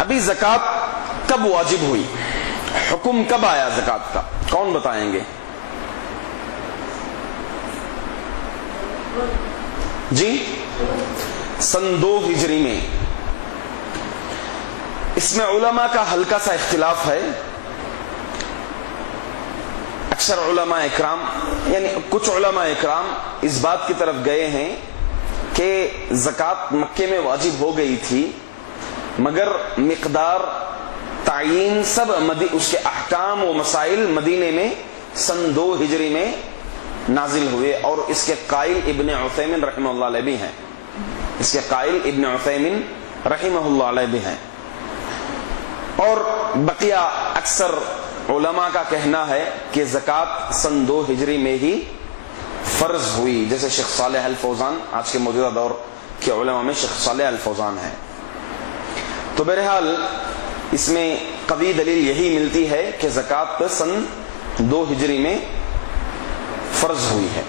ابھی زکوٰۃ کب واجب ہوئی، حکم کب آیا زکوٰۃ کا، کون بتائیں گے؟ جی، سن 2 ہجری میں۔ اس میں علماء کا ہلکا سا اختلاف ہے۔ اکثر علماء اکرام یعنی کچھ علماء اکرام اس بات کی طرف گئے ہیں کہ زکوٰۃ مکے میں واجب ہو گئی تھی، مگر مقدار تعیین سب اس کے احکام و مسائل مدینے میں سن 2 ہجری میں نازل ہوئے، اور اس کے قائل ابن عثیمین رحمہ اللہ علیہ بھی ہیں، اس کے قائل ابن عثیمین رحمہ اللہ علیہ بھی ہیں۔ اور بقیہ اکثر علماء کا کہنا ہے کہ زکوٰۃ سن 2 ہجری میں ہی فرض ہوئی، جیسے شیخ صالح الفوزان، آج کے موجودہ دور کے علماء میں شیخ صالح الفوزان ہیں۔ تو بہرحال اس میں قوی دلیل یہی ملتی ہے کہ زکوٰۃ سن 2 ہجری میں فرض ہوئی ہے۔